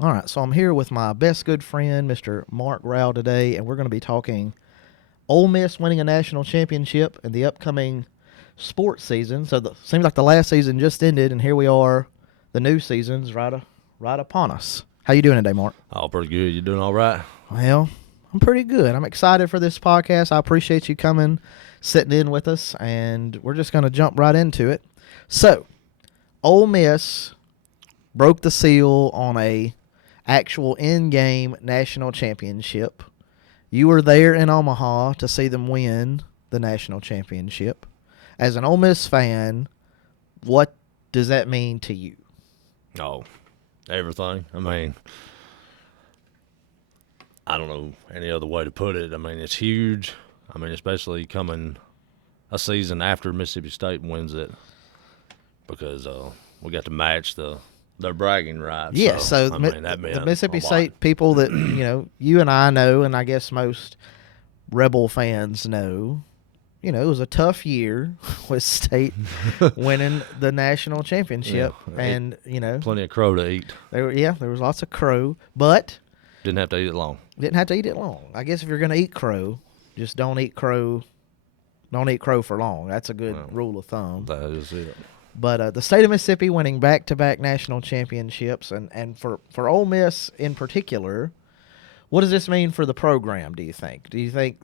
All right, so I'm here with my best good friend, Mr. Mark Rao, today, and we're going to be talking Ole Miss winning a national championship in the upcoming sports season. So seems like the last season just ended, and here we are. The new season's right upon us. How you doing today, Mark? Oh, pretty good. You doing all right? Well, I'm pretty good. I'm excited for this podcast. I appreciate you coming, sitting in with us, and we're just going to jump right into it. So, Ole Miss broke the seal on a actual in-game national championship. You were there in Omaha to see them win the national championship. As an Ole Miss fan, what does that mean to you? Oh, everything. I mean, I don't know any other way to put it. I mean, it's huge. I mean, especially coming a season after Mississippi State wins it, because we got to match their bragging rights. Yeah, so I mean, that meant the Mississippi a lot. State people that, you and I know, and I guess most Rebel fans know, it was a tough year with State winning the national championship. Yeah, and, plenty of crow to eat. there was lots of crow, but Didn't have to eat it long. didn't have to eat it long. I guess if you're going to eat crow, just don't eat crow for long. That's a good rule of thumb. That is it. But the state of Mississippi winning back-to-back national championships, and for Ole Miss in particular, what does this mean for the program, do you think? Do you think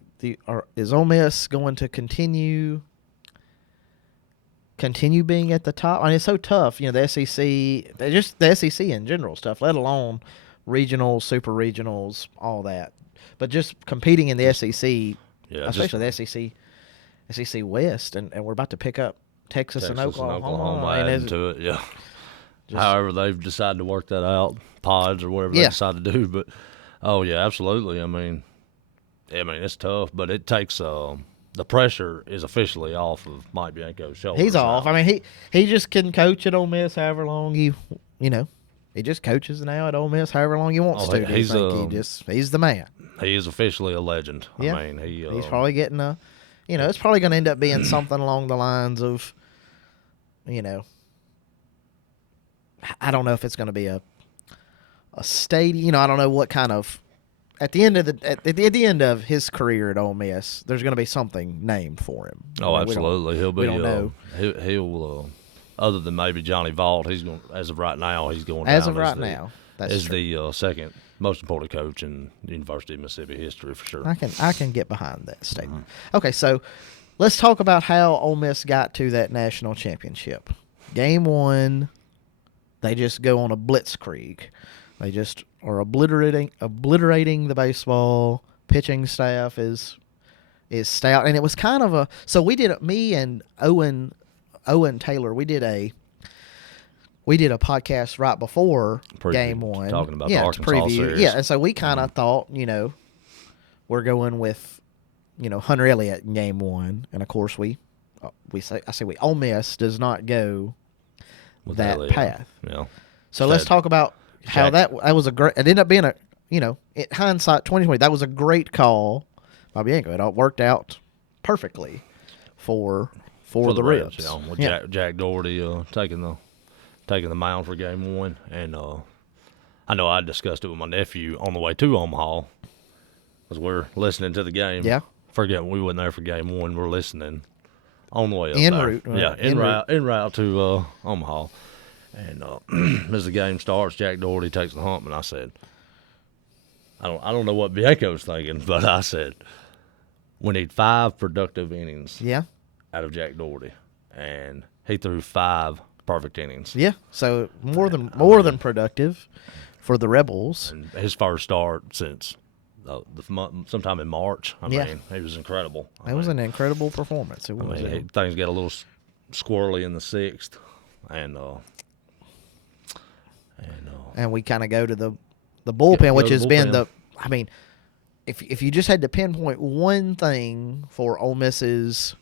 is Ole Miss going to continue being at the top? I mean, it's so tough, the SEC, just the SEC in general stuff, let alone regionals, super regionals, all that. But just competing in the SEC, especially the SEC West, and we're about to pick up Texas and Oklahoma. Adding to it, yeah. However they've decided to work that out, pods or whatever they decide to do. But, oh, yeah, absolutely. I mean, it's tough, but it takes the pressure is officially off of Mike Bianco's shoulders. He's off. I mean, he just can coach at Ole Miss however long he just coaches now at Ole Miss however long he wants to. He's the man. He is officially a legend. Yeah. I mean, he's probably getting it's probably going to end up being something along the lines of, I don't know if it's going to be a stadium. I don't know what kind of. At the end of his career at Ole Miss, there's going to be something named for him. Oh, absolutely. He'll be. We don't know. He'll. Other than maybe Johnny Vaught, he's going. As of right now, he's going. As down of right now, that's the second most important coach in University of Mississippi history for sure. I can get behind that statement. Mm-hmm. Okay, so let's talk about how Ole Miss got to that national championship. Game 1, they just go on a blitzkrieg. They just are obliterating the baseball. Pitching staff is stout, and it was kind of me and Owen Taylor, we did a podcast right before Game 1. Talking about the Arkansas series. Yeah, and so we kind of thought, we're going with, Hunter Elliott in Game 1. And, of course, Ole Miss does not go with that path. Yeah. So let's talk about how that was a great – it ended up being in hindsight 2020, that was a great call by Bianco. It all worked out perfectly for the Rebs. Jack Doherty taking the mound for Game 1, and I know I discussed it with my nephew on the way to Omaha, because we're listening to the game. Yeah. Forget we wasn't there for Game 1. We're listening on the way up en there. route. Yeah, en route to Omaha, and as the game starts, Jack Doherty takes the hump, and I said, I don't know what Bianco's thinking, but I said, we need 5 productive innings. Yeah. Out of Jack Doherty, and he threw 5 perfect innings. Yeah, so more than productive for the Rebels. And his first start since sometime in March. I mean, he was incredible. It was an incredible performance. It was. Things got a little squirrely in the 6th, and we kind of go to the bullpen, which has been the. I mean, if you just had to pinpoint one thing for Ole Miss's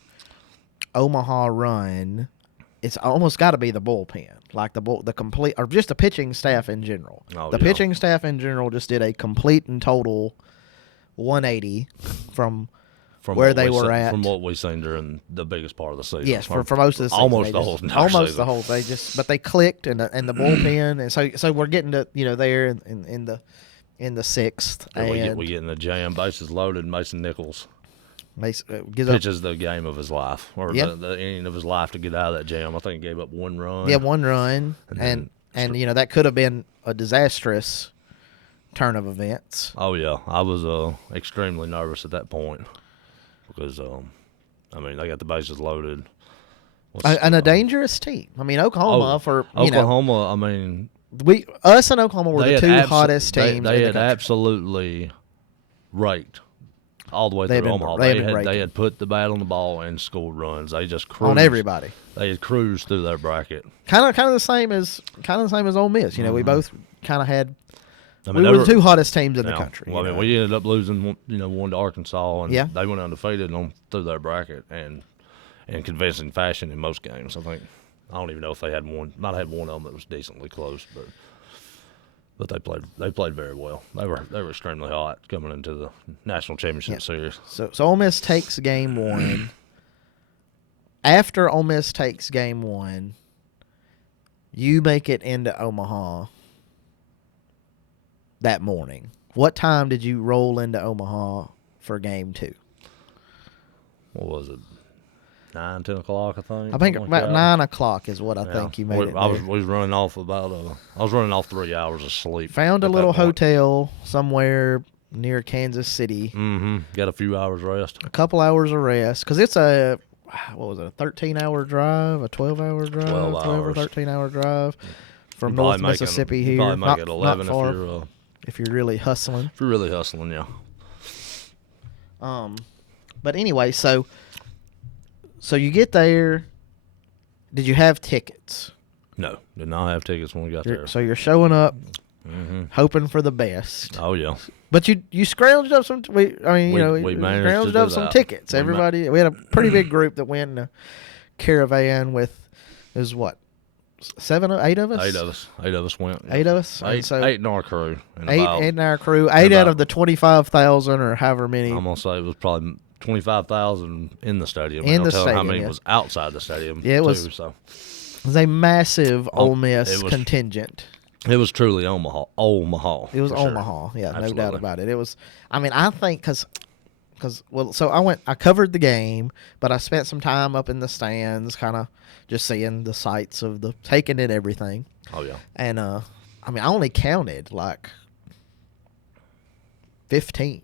Omaha run, it's almost got to be the bullpen, like the complete, or just the pitching staff in general. Pitching staff in general just did a complete and total 180 from where they were at. From what we've seen during the biggest part of the season. Yes, for most of the season. Almost the whole season. But they clicked and the bullpen, and so we're getting to there in the sixth. And we get in the jam, bases loaded. Mason Nichols pitches the game of his life, or the inning of his life to get out of that jam. I think he gave up one run. Yeah, one run, and that could have been a disastrous turn of events. Oh yeah, I was extremely nervous at that point because they got the bases loaded. And a dangerous team. I mean, Oklahoma us and Oklahoma were the two hottest teams. They had country. Absolutely raked all the way through Omaha. They had put the bat on the ball and scored runs. They just cruised on everybody. They had cruised through their bracket. Kind of the same as Ole Miss. We both kind of had. We were the two hottest teams in the country. Well, we ended up losing, one to Arkansas, and yeah. They went undefeated through their bracket and in convincing fashion in most games. I don't even know if they had one. Might have had one of them that was decently close, but they played very well. They were extremely hot coming into the national championship series. So Ole Miss takes game one. After Ole Miss takes game one, you make it into Omaha that morning. What time did you roll into Omaha for game two? What was it? 9, 10 o'clock, I think. I think about 9 o'clock is what I think you made it. I was running off I was running off 3 hours of sleep. Found a little hotel somewhere near Kansas City. Mm-hmm. Got a few hours rest. A couple hours of rest because it's a 13-hour drive, a 12-hour drive, 12 or 13-hour drive from North Mississippi here. Probably make it 11 not far, if you're really hustling. If you're really hustling, yeah. But anyway, so you get there. Did you have tickets? No, did not have tickets when we got there. So you're showing up, hoping for the best. Oh yeah. But you scrounged up some. We scrounged up some tickets. We had a pretty big group that went in a caravan with. It was what? 7 or 8 of us? 8 of us. 8 of us went. 8 of us? 8 in our crew. Eight in our crew. 8 out of the 25,000 or however many. I'm going to say it was probably 25,000 in the stadium. In the stadium, how many was outside the stadium. Yeah, it was a massive Ole Miss contingent. It was truly Omaha. It was Omaha. Sure. Yeah, absolutely. No doubt about it. It was, I think because I covered the game, but I spent some time up in the stands kind of just seeing the sights of taking in everything. Oh, yeah. And, I only counted like 15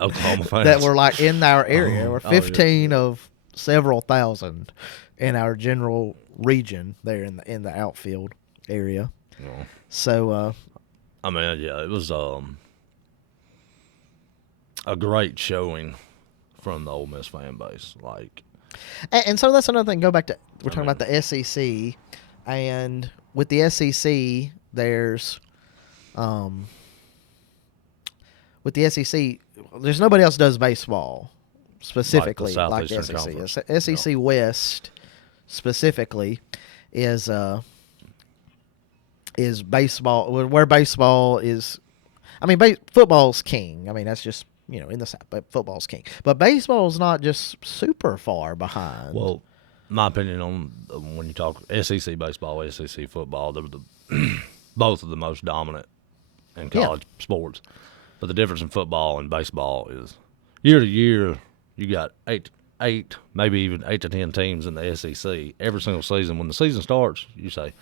Oklahoma fans that were like in our area. There were 15 of several thousand in our general region there in the outfield area. Oh. So, it was a great showing from the Ole Miss fan base. And so that's another thing. Go back to we're talking about the SEC, and with the SEC, there's nobody else does baseball specifically like the SEC. SEC West specifically is baseball, where baseball is. Football's king. That's just in the South, but football's king. But baseball's not just super far behind. Well, my opinion on when you talk SEC baseball, SEC football, they're both of the most dominant in college sports. But the difference in football and baseball is year to year, you got eight, maybe even 8 to 10 teams in the SEC every single season. When the season starts, you say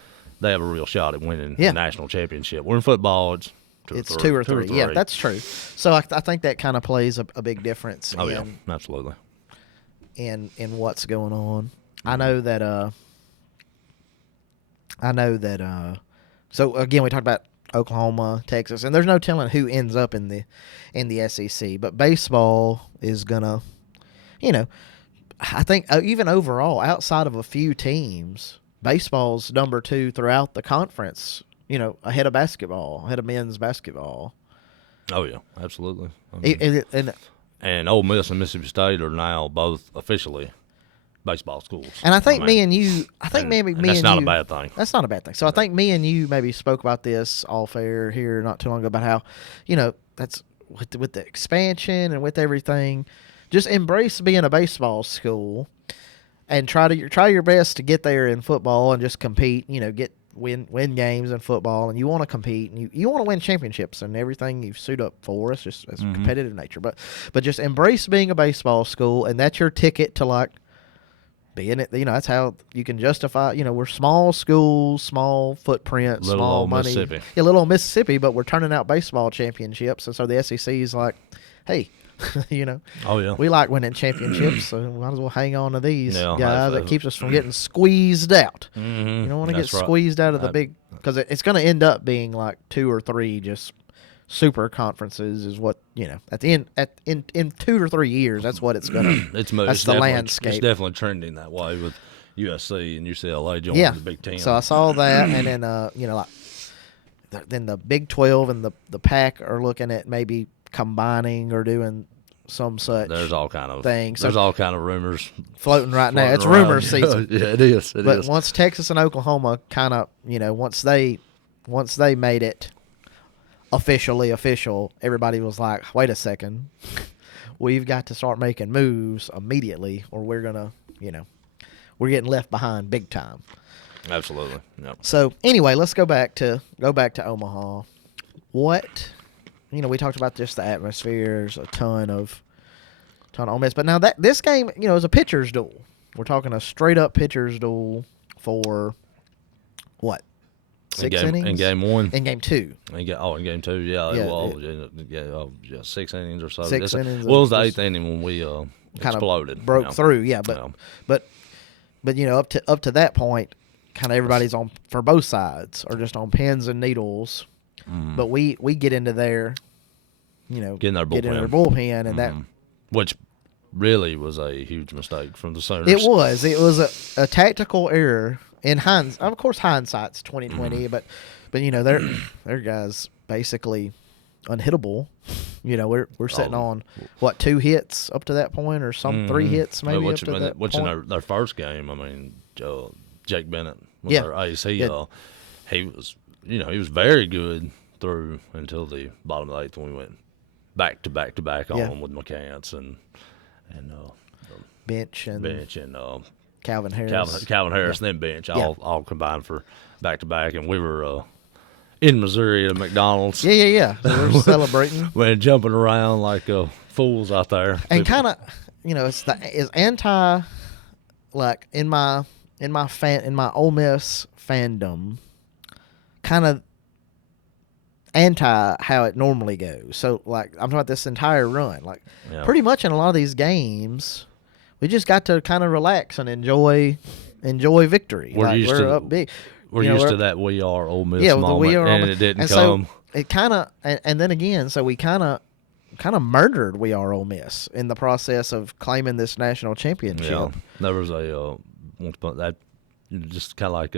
they have a real shot at winning the national championship. Where in football, it's two or three. Yeah, that's true. So I think that kind of plays a big difference. Oh, yeah, absolutely. In what's going on. I know that. So again, we talked about Oklahoma, Texas, and there's no telling who ends up in the SEC. But baseball is gonna, I think even overall, outside of a few teams, baseball's number 2 throughout the conference. Ahead of basketball, ahead of men's basketball. Oh yeah, absolutely. And Ole Miss and Mississippi State are now both officially baseball schools. And I think me and you, that's not a bad thing. That's not a bad thing. So I think me and you maybe spoke about this off air here not too long ago about how, that's with the expansion and with everything, just embrace being a baseball school and try your best to get there in football and just compete, win games in football, and you want to compete and you want to win championships and everything you suit up for. It's just it's competitive nature, but just embrace being a baseball school, and that's your ticket to like being it. That's how you can justify. We're small schools, small footprint, little small old money. Mississippi. Yeah, little old Mississippi, but we're turning out baseball championships, and so the SEC is like, hey. Oh yeah, we like winning championships, so we might as well hang on to these guys. That keeps us from getting squeezed out. Mm-hmm. You don't want to get squeezed out of the big, because it's going to end up being like 2 or 3 just super conferences is what at the end in 2 or 3 years. That's what it's gonna. That's the landscape. It's definitely trending that way with USC and UCLA joining the Big Ten. So I saw that, and then then the Big 12 and the Pac are looking at maybe combining or doing some such. There's all kind of things. There's all kind of rumors floating right now. It's rumor season. Yeah, it is. But once Texas and Oklahoma kind of, once they made it officially official, everybody was like, wait a second, we've got to start making moves immediately, or we're gonna, we're getting left behind big time. Absolutely. Yep. So anyway, let's go back to Omaha. What? We talked about just the atmosphere. There's a ton of Ole Miss. But now this game, is a pitcher's duel. We're talking a straight up pitcher's duel for what? 6 innings? In game 1. In game 2. In game 2, yeah. 6 innings or so. 6 innings. Well, it was the 8th inning when we kind exploded. Of broke through, but up to that point, kind of everybody's on for both sides or just on pins and needles. But we get into their, get into their bullpen, and that, which really was a huge mistake from the Sooners. It was a tactical error in hindsight. Of course, hindsight's 2020, but their guys basically unhittable. We're sitting on what 2 hits up to that point, or 3 hits maybe up to that point. In their first game, I mean, Jake Bennett was their ace. He was. He was very good through until the bottom of the 8th when we went back to back on them with McCants and Bench and Calvin Harris. Calvin Harris, and then Bench, all combined for back to back, and we were in Missouri at McDonald's. Yeah. We were celebrating. When jumping around like fools out there. And kind of, it's anti, like in my Ole Miss fandom, kind of anti how it normally goes. So like I'm talking about this entire run, like pretty much in a lot of these games, we just got to kind of relax and enjoy victory. We're up big. We're used to that we are Ole Miss moment, we are and Ole Miss. It didn't and come. So it kind of, and then again, so we kind of murdered we are Ole Miss in the process of claiming this national championship. Yeah, there was that. Just kind of like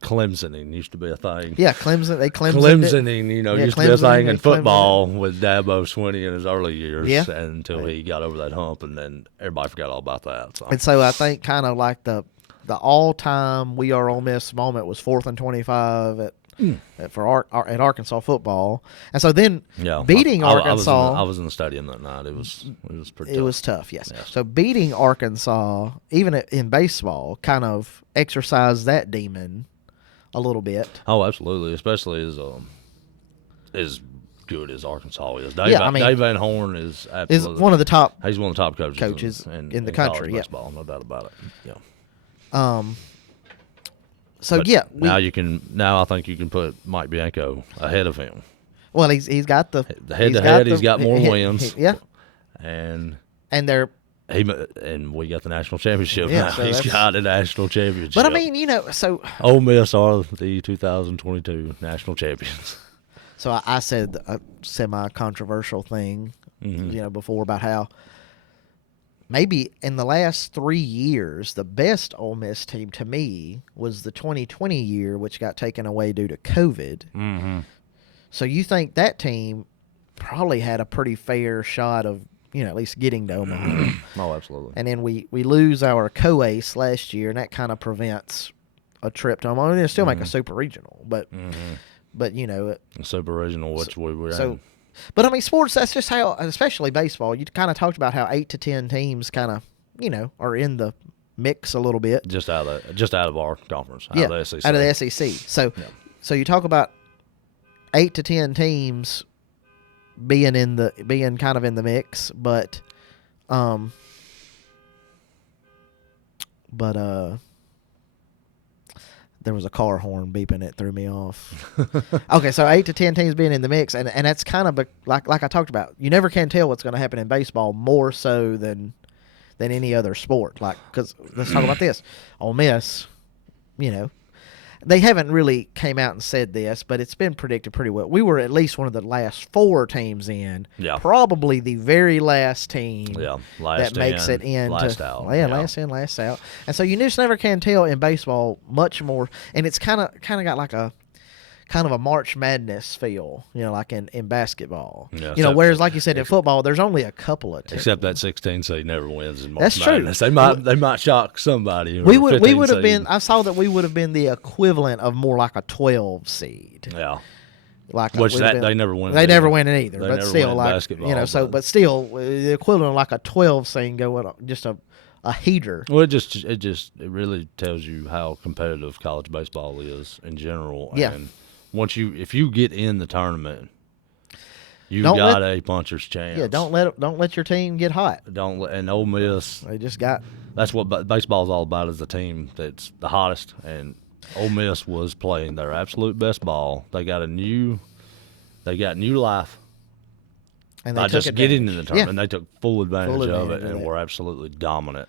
Clemsoning used to be a thing. Yeah, Clemsoning, Clemsoning, used to be a thing in football with Dabo Swinney in his early years until he got over that hump, and then everybody forgot all about that. So. And so I think kind of like the all-time we are Ole Miss moment was 4th and 25 at Arkansas football, and so then beating Arkansas. I was in the stadium that night. It was pretty tough. It was tough, yes. So beating Arkansas, even in baseball, kind of exercised that demon a little bit. Oh, absolutely, especially as good as Arkansas is. Dave Van Horn is absolutely one of the top. He's one of the top coaches in the country. Baseball, no doubt about it. Yeah. So but now I think you can put Mike Bianco ahead of him. Well, he's got the head to head. He's got more wins. And we got the national championship now. So he's got a national championship. But I mean, so Ole Miss are the 2022 national champions. So I said a semi-controversial thing, before about how maybe in the last 3 years, the best Ole Miss team to me was the 2020 year, which got taken away due to COVID. Mm-hmm. So you think that team probably had a pretty fair shot of, at least getting to Omaha. Oh, absolutely. And then we lose our co-ace last year, and that kind of prevents a trip to Omaha. They'll still make a super regional, but a super regional, which we were in. But I mean, sports. That's just how, especially baseball. You kind of talked about how 8 to 10 teams kind of, are in the mix a little bit. Just out of our conference. Yeah, out of the SEC. Out of the SEC. So you talk about 8 to 10 teams being kind of in the mix, but there was a car horn beeping. It threw me off. Okay, so 8 to 10 teams being in the mix, and that's kind of like I talked about. You never can tell what's going to happen in baseball more so than any other sport. Like, because let's talk about this. Ole Miss, they haven't really came out and said this, but it's been predicted pretty well. We were at least one of the last 4 teams in. Yeah. Probably the very last team that makes it in. Last out. Last in, last out. And so you just never can tell in baseball much more. And it's kind of got like a kind of a March Madness feel, like in basketball. Yeah, whereas like you said in football, there's only a couple of teams. Except that 16 seed never wins in March That's Madness. true. They might shock somebody. We would have been. I saw that we would have been the equivalent of more like a 12 seed. Yeah. They never win. They never win it either. They but never still, win like basketball, but still, the equivalent of like a 12 seed going just a heater. Well, it really tells you how competitive college baseball is in general. Yeah. And if you get in the tournament, you got a puncher's chance. Yeah, don't let your team get hot. And Ole Miss, they just got. That's what baseball's all about, is a team that's the hottest. And Ole Miss was playing their absolute best ball. They got new life. And they by took just getting in the tournament, they took full advantage of it and that. were absolutely dominant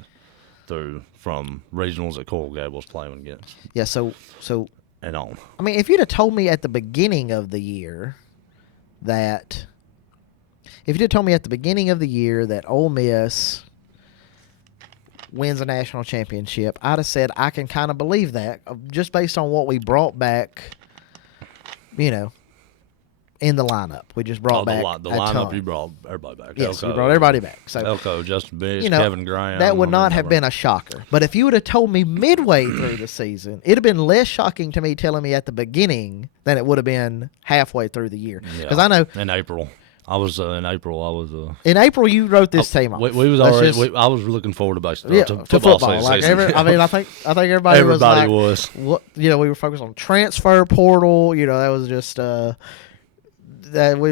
from regionals that Coral Gables playing against. Yeah, so and on. I mean, if you'd have told me at the beginning of the year that Ole Miss wins a national championship, I'd have said I can kind of believe that just based on what we brought back, in the lineup. We just brought back the a lineup. ton. You brought everybody back. Yes, we brought everybody back. So Elko, Justin Biggs, Kevin Graham. That would not have been a shocker. But if you would have told me midway through the season, it'd have been less shocking to me telling me at the beginning than it would have been halfway through the year. Because I know in April. In April, you wrote this team off. I was looking forward to football season. Like I think everybody was like, what, we were focused on transfer portal. That was just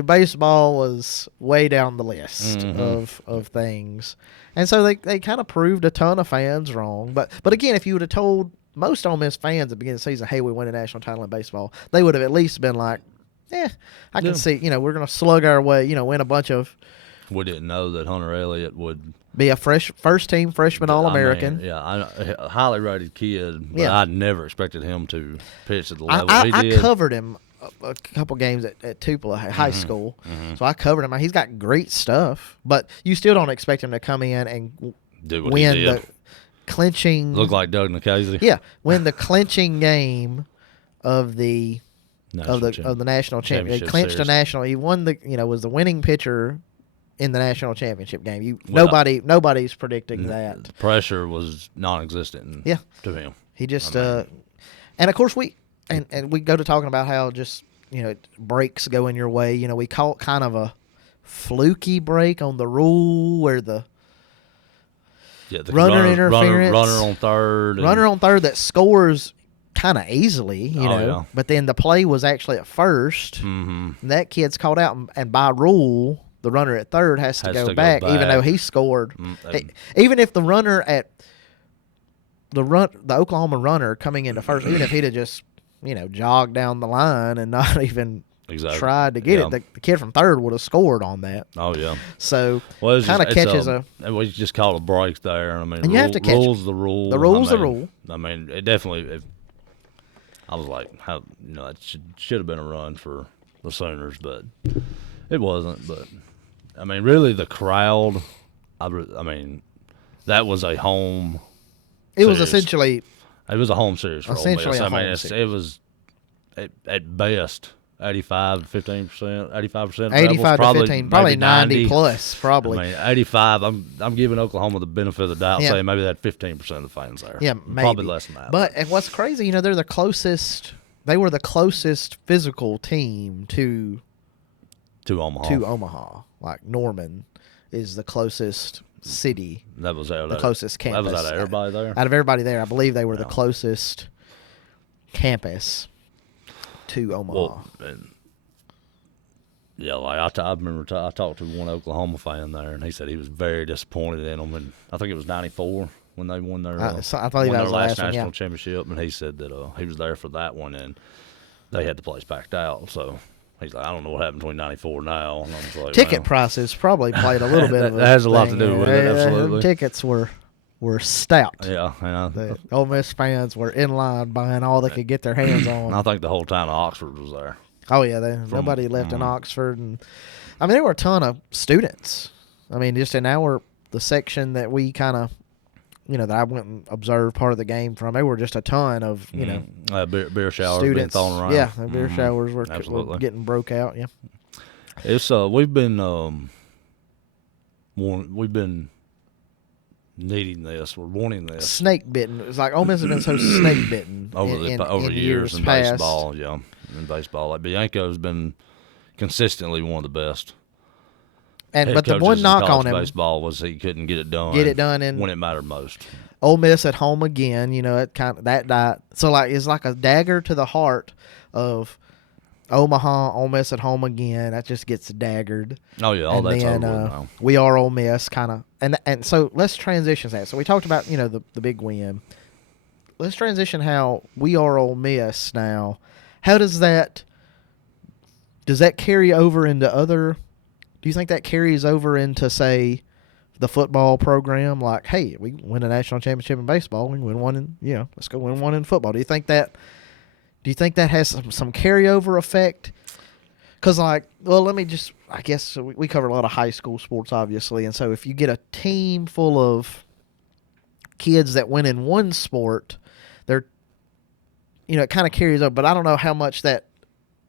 baseball was way down the list of things, and so they kind of proved a ton of fans wrong. But again, if you would have told most Ole Miss fans at the beginning of the season, hey, we win a national title in baseball, they would have at least been like, I can see, we're going to slug our way, win a bunch of. We didn't know that Hunter Elliott would be a first-team freshman All-American. A highly rated kid, but I never expected him to pitch at the level he did. I covered him a couple games at Tupelo High School, so I covered him. He's got great stuff, but you still don't expect him to come in and win the clinching. Look like Doug Nikhazy. Yeah, win the clinching game of the national championship. He clinched a national. He won was the winning pitcher in the national championship game. Nobody's predicting that. The pressure was non-existent. To him. He just and of course we go to talking about how just breaks go in your way. We call it kind of a fluky break on the rule where the runner interference, runner on third that scores kind of easily, but then the play was actually at first. And that kid's called out, and by rule, the runner at third has to go back, even though he scored. Even if the runner at the Oklahoma runner coming into first, even if he'd have just jogged down the line and not even tried to get it, the kid from third would have scored on that. Oh yeah. So kind of catches we just called a break there. I mean, and you have to catch rules the rule. The rule's the rule. I mean, it definitely. I was like, how it should have been a run for the Sooners, but it wasn't. But I mean, really, the crowd. I mean, that was a home. It was essentially. It was a home series for Ole Miss. I mean, it was at best 85 to 15%, 85%. 85 to 15, probably 90 plus, probably. I mean, 85. I'm giving Oklahoma the benefit of the doubt, saying maybe they had 15% of the fans there. Yeah, maybe. Probably less than that. But and what's crazy, they're the closest. They were the closest physical team to to Omaha. To Omaha. Like Norman is the closest city. That was the closest campus. That was out of everybody there? Out of everybody there, I believe they were the closest campus to Omaha. Well, like I remember I talked to one Oklahoma fan there, and he said he was very disappointed in them. And I think it was '94 when they won their, I believe that was the last national one, championship. And he said that he was there for that one, and they had the place packed out. So he's like, I don't know what happened between '94 now. And I was like, ticket prices probably played a little bit of that has a lot to do with it. Absolutely, tickets were stout. Yeah, the Ole Miss fans were in line buying all they could get their hands on. I think the whole town of Oxford was there. Oh yeah, nobody left in Oxford, and I mean there were a ton of students. I mean, just in the section that we kind of, that I went and observed part of the game from, there were just a ton of beer showers students being thrown around. Yeah, the beer showers were getting broke out. Yeah, it's we've been needing this. We're wanting this. Snake bitten. It's like Ole Miss has been so snake bitten over the years in past. Baseball. Yeah, in baseball, like Bianco's been consistently one of the best. But the one knock on him, baseball, was he couldn't get it done. When it mattered most. Ole Miss at home again. It kind of that died. So like it's like a dagger to the heart of Omaha. Ole Miss at home again. That just gets daggered. Oh yeah, that's over now. We are Ole Miss, kind of, and so let's transition that. So we talked about the big win. Let's transition how we are Ole Miss now. How does that carry over into other? Do you think that carries over into, say, the football program? Like, hey, we win a national championship in baseball, we can win one in let's go win one in football. Do you think that has some carryover effect? Because I guess we cover a lot of high school sports, obviously, and so if you get a team full of kids that win in one sport, they're it kind of carries over. But I don't know how much that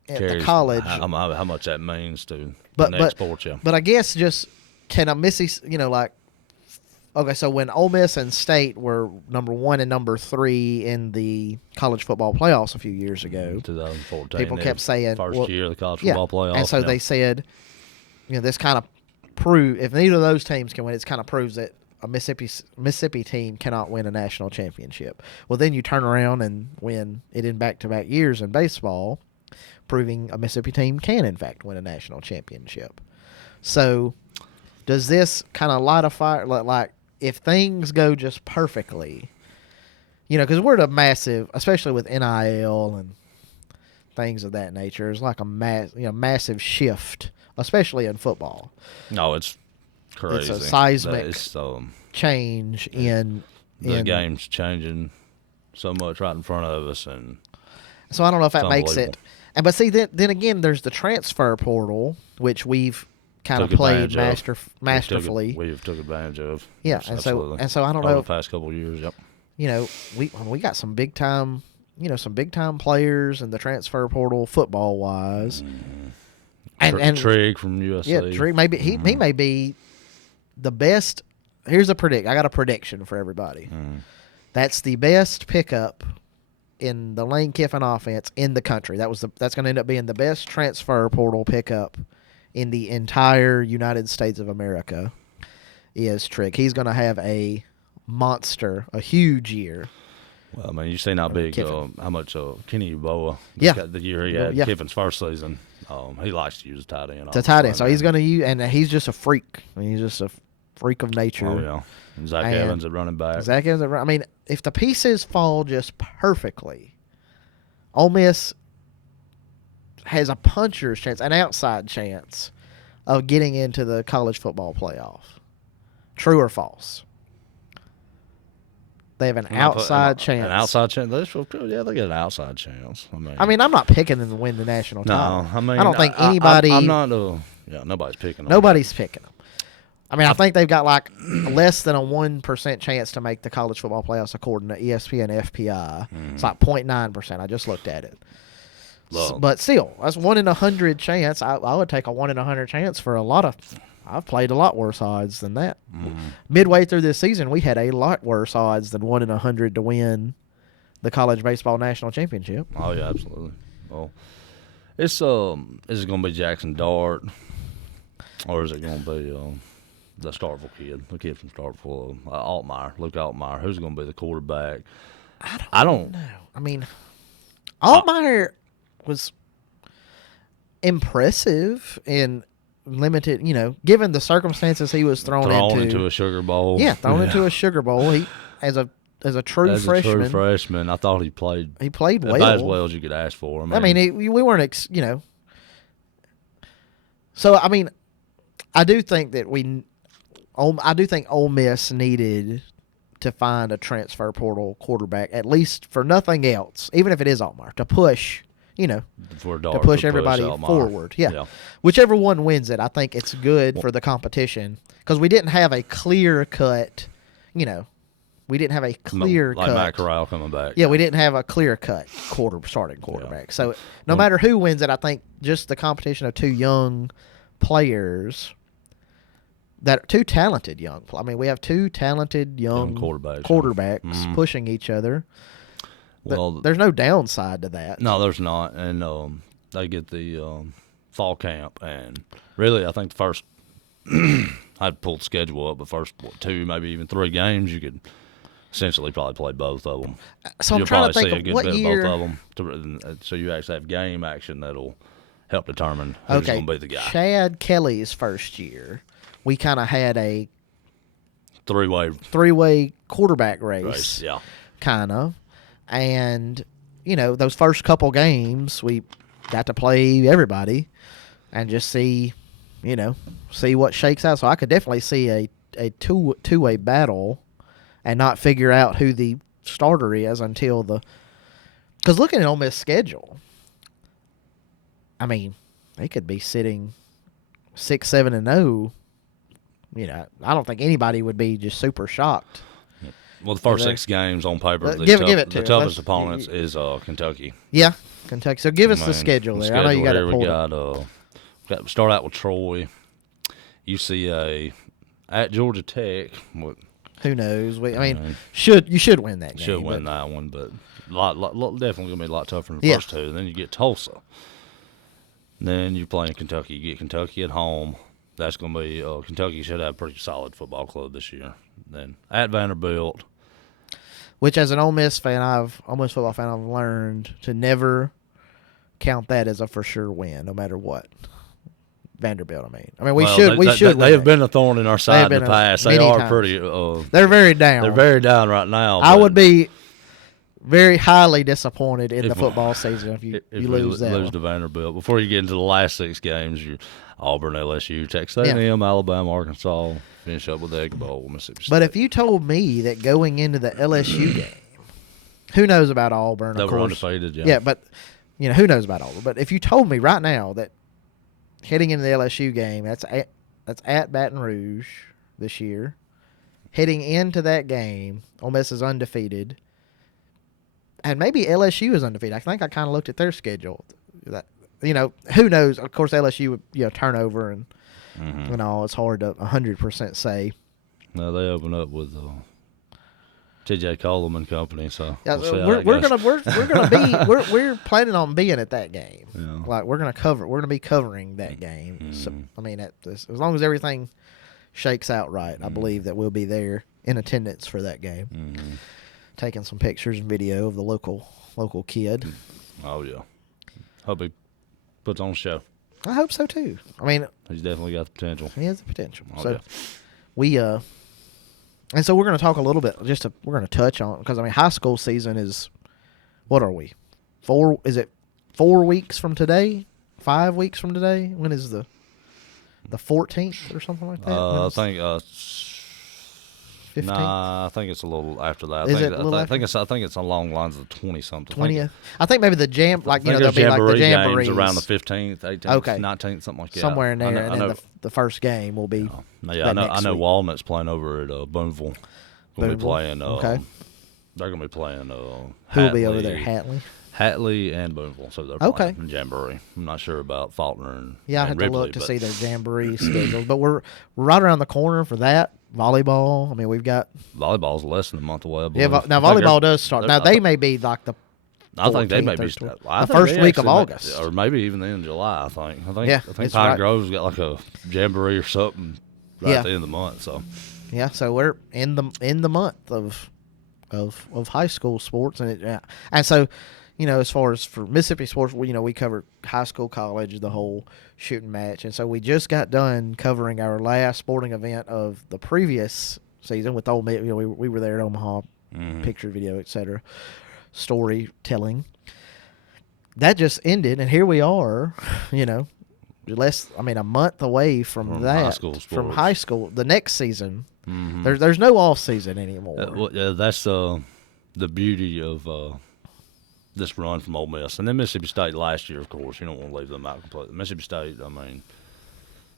at the college, how much that means to the next sports. Yeah, but I guess just can a Missy, okay, so when Ole Miss and State were number 1 and number 3 in the college football playoffs a few years ago, 2014, people kept saying first year of the college football playoffs, and so they said, this kind of prove if neither of those teams can win, it kind of proves that a Mississippi team cannot win a national championship. Well, then you turn around and win it in back-to-back years in baseball, proving a Mississippi team can, in fact, win a national championship. So does this kind of light a fire? Like, if things go just perfectly, because we're at a massive, especially with NIL and things of that nature, it's like a massive shift, especially in football. No, it's crazy. It's a seismic change in the game's changing so much right in front of us, and so I don't know if that makes it. But see, then again, there's the transfer portal, which we've kind of played masterfully. We've took advantage of. Yeah, and so I don't know. The past couple of years, yep. We got some big time, players in the transfer portal football wise. And Trigg from USC. Yeah, Trigg maybe he may be the best. Here's a predict. I got a prediction for everybody. That's the best pickup in the Lane Kiffin offense in the country. That's going to end up being the best transfer portal pickup in the entire United States of America. Is Trigg. He's going to have a huge year. Well, I mean, you've seen how big, how much Kenny Uboa, the year he had Kiffin's first season. He likes to use a tight end. It's a tight end, so he's going to use, and he's just a freak. I mean, he's just a freak of nature. Oh yeah, and Zach Evans at running back. I mean, if the pieces fall just perfectly, Ole Miss has a puncher's chance, an outside chance of getting into the college football playoff. True or false? They have an outside chance. An outside chance? Yeah, they get an outside chance. I mean, I'm not picking them to win the national title. No, I mean, I don't think anybody. I'm not. Nobody's picking them. Nobody's picking them. I mean, I think they've got like less than a 1% chance to make the college football playoffs according to ESPN FPI. It's like 0.9%. I just looked at it. But still, that's 1 in 100 chance. I would take a 1 in 100 chance for a lot of. I've played a lot worse odds than that. Midway through this season, we had a lot worse odds than 1 in 100 to win the college baseball national championship. Oh yeah, absolutely. Well, Is it going to be Jackson Dart, or is it going to be the Starkville kid, the kid from Starkville, Luke Altmaier? Who's going to be the quarterback? I don't know. I mean, Altmaier was impressive in limited, given the circumstances he was thrown into a Sugar Bowl. Yeah, into a Sugar Bowl. He as a true freshman. I thought he played. He played well, about as well as you could ask for. I mean we weren't, So I mean, I do think that Ole Miss needed to find a transfer portal quarterback, at least for nothing else, even if it is Altmaier, to push. To push everybody forward. Yeah. Whichever one wins it, I think it's good for the competition because we didn't have a clear cut, we didn't have a clear cut. Like Matt Corral coming back. Yeah, we didn't have a clear cut starting quarterback. Yeah. So no matter who wins it, I think just the competition of two young players that are two talented young. I mean, we have two talented young quarterbacks pushing each other. Well, there's no downside to that. No, there's not. And they get the fall camp. And really, I think the first I'd pull the schedule up, the first 2, maybe even 3 games, you could essentially probably play both of them. So I'm trying to think of what year. Both of them so you actually have game action that'll help determine who's going to be the guy. Chad Kelly's first year, we kind of had a three-way quarterback race. Yeah. Kind of. And, those first couple games, we got to play everybody and just see what shakes out. So I could definitely see a two-way battle and not figure out who the starter is until because looking at Ole Miss schedule, I mean, they could be sitting 6-7-0. I don't think anybody would be just super shocked. Well, the first 6 games on paper, the toughest opponents is Kentucky. Yeah, Kentucky. So give us the schedule there. I know you got it pulled up. We got start out with Troy, UCA, at Georgia Tech. Who knows? You should win that game. Should win that one, but definitely going to be a lot tougher than the first 2. Then you get Tulsa. Then you're playing Kentucky. You get Kentucky at home. That's going to be Kentucky should have a pretty solid football club this year. Then at Vanderbilt. Which, as an Ole Miss football fan, I've learned to never count that as a for sure win, no matter what. Vanderbilt, I mean, we should. They have been a thorn in our side in the past. They are pretty. They're very down. They're very down right now. I would be very highly disappointed in the football season if you lose to Vanderbilt. Before you get into the last 6 games, Auburn, LSU, Texas A&M, Alabama, Arkansas. Finish up with the Egg Bowl, Mississippi State. But if you told me that going into the LSU game, who knows about Auburn? They were undefeated, yeah. But who knows about Auburn? But if you told me right now that heading into the LSU game, that's at Baton Rouge this year, heading into that game, Ole Miss is undefeated, and maybe LSU is undefeated. I think I kind of looked at their schedule. That who knows? Of course, LSU would turnover and all. It's hard to 100% say. No, they open up with T.J. Coleman Company, so yeah, we're planning on being at that game. Yeah. Like we're gonna be covering that game. Mm-hmm. So I mean, as long as everything shakes out right, I believe that we'll be there in attendance for that game, taking some pictures and video of the local kid. Oh yeah, hope he puts on a show. I hope so too. I mean, he's definitely got the potential. He has the potential. Oh, so we and so we're going to talk a little bit. We're going to touch on because I mean, high school season is. What are we? 4? Is it 4 weeks from today? 5 weeks from today? When is the 14th or something like that? I think 15th? Nah, I think it's a little after that. I think it's along the lines of the 20-something. 20th. I think maybe the there'll be like the jamborees around the 15th, 18th, 19th, something like that. Somewhere in there, and then the first game will be. I know Walnut's playing over at Boonville. They're going to be playing. Who will be over there? Hatley and Boonville, so they're playing in Jamboree. I'm not sure about Faulkner and I have to look to see their Jamboree schedules, but we're right around the corner for that. Volleyball. I mean, we've got volleyball's less than a month away. Yeah, now volleyball does start. Now they may be like I think they may be the first week of August, or maybe even in July. I think it's Pine right. Grove's got like a jamboree or something at the end of the month. So so we're in the month of high school sports, and so as far as for Mississippi sports, we cover high school, college, the whole shooting match, and so we just got done covering our last sporting event of the previous season with Ole Miss. We were there at Omaha, picture, video, etc. Storytelling. That just ended, and here we are, a month away from that, from high school. The next season, there's no off season anymore. That's the beauty of this run from Ole Miss, and then Mississippi State last year. Of course, you don't want to leave them out completely. Mississippi State,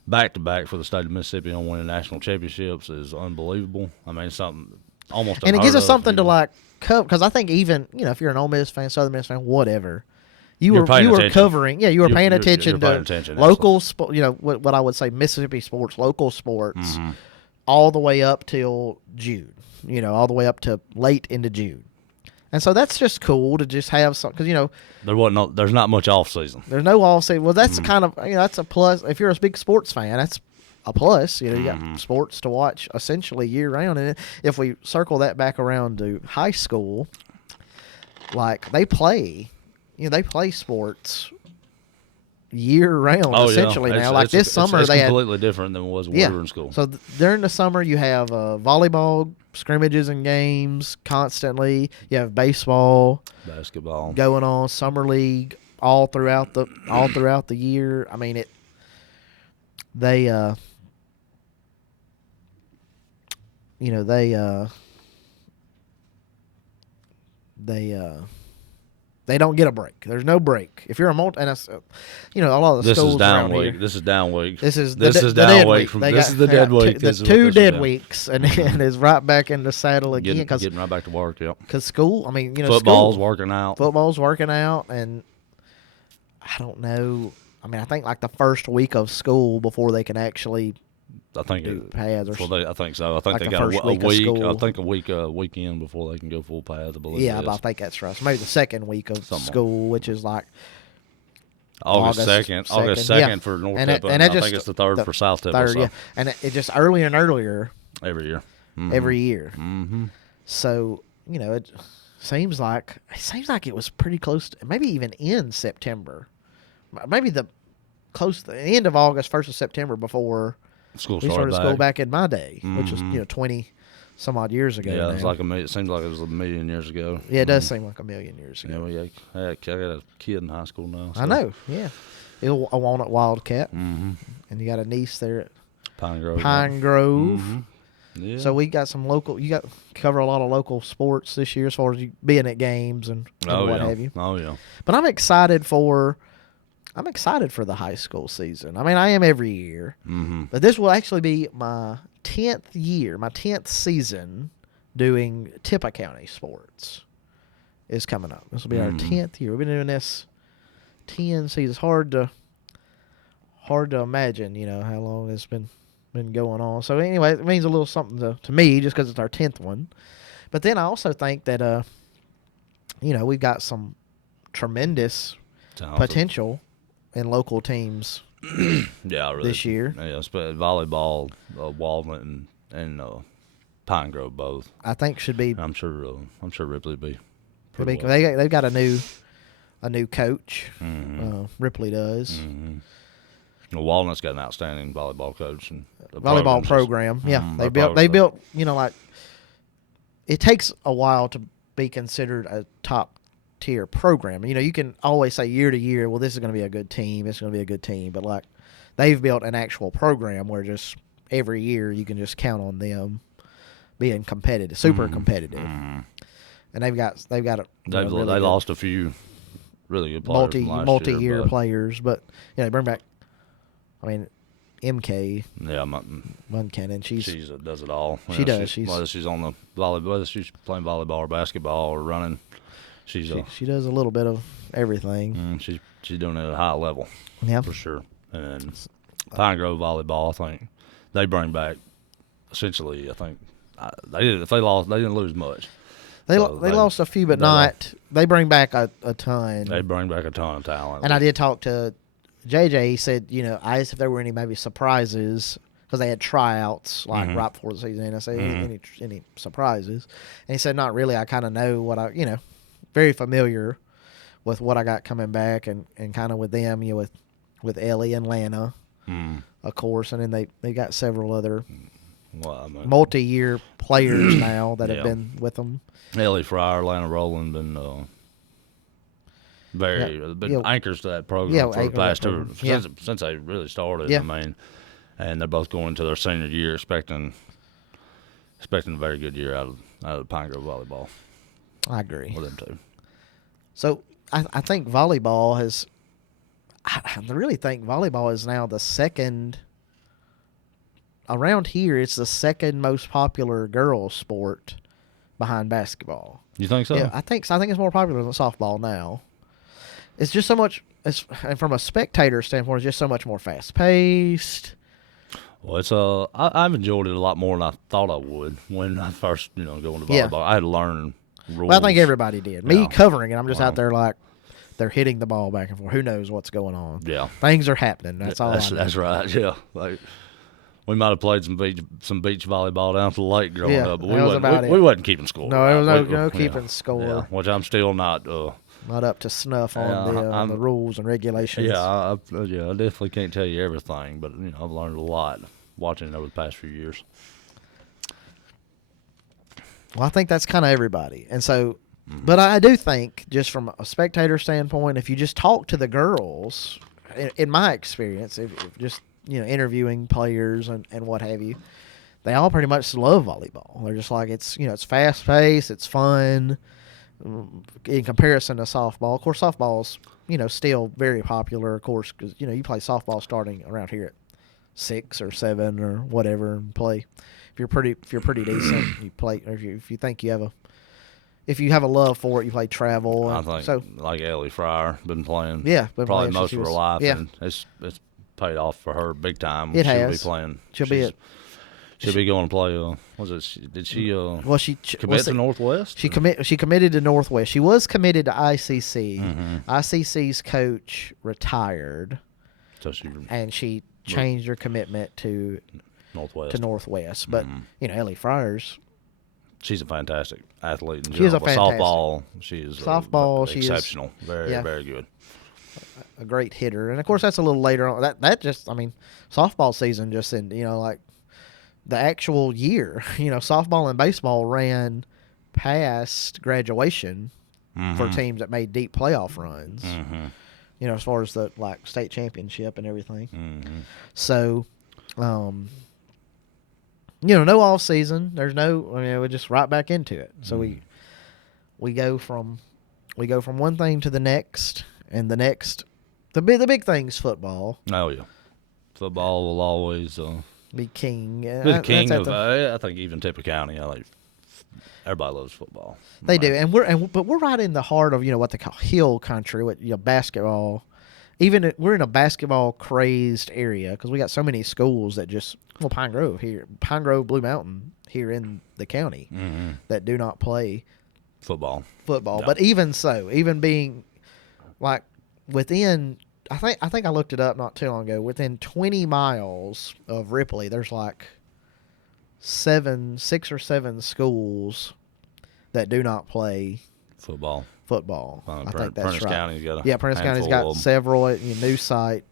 back to back for the state of Mississippi on winning national championships is unbelievable. Something almost. And it gives us something to cover, because I think even if you're an Ole Miss fan, Southern Miss fan, whatever, you were covering. Yeah, you were paying attention to local sport. What I would say Mississippi sports, local sports, all the way up till June. All the way up to late into June. And so that's just cool to just have some, because there's not much off season. There's no off season. Well, that's kind of that's a plus. If you're a big sports fan, that's a plus. You got sports to watch essentially year round. And if we circle that back around to high school, they play sports year round essentially now. This summer it's they completely different than it was when we were in school. So during the summer you have volleyball scrimmages and games constantly. You have basketball going on, summer league all throughout the year. They don't get a break. There's no break. If you're a multi, and a lot of the schools around here. This is down week. This is the dead week. This is the dead week. The 2 dead weeks, and is right back in the saddle again. Getting right back to work. Yep. Because school, football's working out. Football's working out, and I don't know. I think the first week of school before they can actually. I think do pads. I think so. I think they got a week. I think a weekend before they can go full pads. I believe. Yeah, but I think that's right. So maybe the second week of school, which is August 2nd for North Tip, and I think it's the 3rd for South Tip. Yeah, and it just earlier and earlier every year. Every year. So it seems like it was pretty close to, maybe even in September, maybe the end of August, 1st of September before. We started school back in my day, which was 20 some odd years ago. Yeah, it seems like it was a million years ago. Yeah, it does seem like a million years ago. Yeah, I got a kid in high school now. So. I know. Yeah, a Walnut Wildcat, and you got a niece there at Pine Grove. Yeah. So we got some local. You got cover a lot of local sports this year as far as you being at games and what have you. Oh yeah. But I'm excited for the high school season. I am every year, but this will actually be my 10th year, my 10th season doing Tippah County sports is coming up. This will be our 10th year. We've been doing this 10 seasons. Hard to imagine, how long it's been going on. So anyway, it means a little something to me just because it's our 10th one. But then I also think that, we've got some tremendous potential in local teams this year. Yeah, volleyball, Walnut and Pine Grove both. I think should be. I'm sure Ripley would be. They've got a new coach. Ripley does. Well, Walnut's got an outstanding volleyball coach and volleyball program. Yeah, they built. It takes a while to be considered a top tier program. You can always say year to year, well, this is going to be a good team. It's going to be a good team. But they've built an actual program where just every year you can just count on them being competitive, super competitive. And they've lost a few really good players multi-year players, but they bring back. MK. Yeah, Muncannon. She does it all. She does. Whether she's on the volleyball, whether she's playing volleyball or basketball or running. She does a little bit of everything. She's doing it at a high level, for sure. And Pine Grove volleyball, I think they bring back essentially. I think they didn't lose much. They lost a few, but not. They bring back a ton. They bring back a ton of talent. And I did talk to JJ. He said, I asked if there were any maybe surprises because they had tryouts like right before the season. And I said, any surprises? And he said, not really. I kind of know what very familiar with what I got coming back and kind of with them, with Ellie and Lana, of course, and then they got several other multi-year players now that have been with them. Ellie Fryer, Lana Rowland, been anchors to that program for the past since they really started. Yeah. I mean, and they're both going into their senior year, expecting a very good year out of Pine Grove volleyball. I agree with them too. So I think volleyball has. I really think volleyball is now the second. Around here, it's the second most popular girls' sport behind basketball. You think so? Yeah, I think so. I think it's more popular than softball now. It's just so much. And from a spectator standpoint, it's just so much more fast-paced. Well, I've enjoyed it a lot more than I thought I would when I first, going to volleyball. Yeah. I had to learn rules. Well, I think everybody did. Me covering it, I'm just out there like they're hitting the ball back and forth. Who knows what's going on? Yeah, things are happening. That's all. That's right. Yeah, like we might have played some beach volleyball down to the lake growing up, but we wasn't keeping score. No, it was no keeping score. Yeah, which I'm still not. Not up to snuff on the rules and regulations. Yeah, I definitely can't tell you everything, but I've learned a lot watching it over the past few years. Well, I think that's kind of everybody, and so, but I do think just from a spectator standpoint, if you just talk to the girls, in my experience, if just interviewing players and what have you, they all pretty much love volleyball. They're just like it's fast paced, it's fun. In comparison to softball, of course, softball's still very popular, of course, because you play softball starting around here at 6 or 7 or whatever, and play. If you're pretty decent, you play. Or if you think you have a love for it, you play travel. I think so. Like Ellie Fryer been playing. Yeah, probably most of her life. Yeah, and it's paid off for her big time. It has. She'll be playing. She'll be going to play. Did she? Well, she commit to Northwest. She committed to Northwest. She was committed to ICC. ICC's coach retired, so she changed her commitment to Northwest. But Ellie Fryer's. She's a fantastic athlete. She's a fantastic softball. She is exceptional. Very good. A great hitter, and of course that's a little later on. That just softball season just in like. The actual year, softball and baseball ran past graduation for teams that made deep playoff runs. As far as the state championship and everything. So, no off season. There's no. We're just right back into it. So we go from one thing to the next, and the next. The big thing's football. Oh yeah, football will always. Be king. The king of I think even Tippah County. Everybody loves football. They do, but we're right in the heart of what they call hill country. What basketball. Even we're in a basketball crazed area because we got so many schools that just Pine Grove, Blue Mountain here in the county that do not play football. No. But even so, even being within. I think I looked it up not too long ago. Within 20 miles of Ripley, there's 6 or 7 schools that do not play football. I think that's Prentice right. County's got Prentice County's got several. New Site,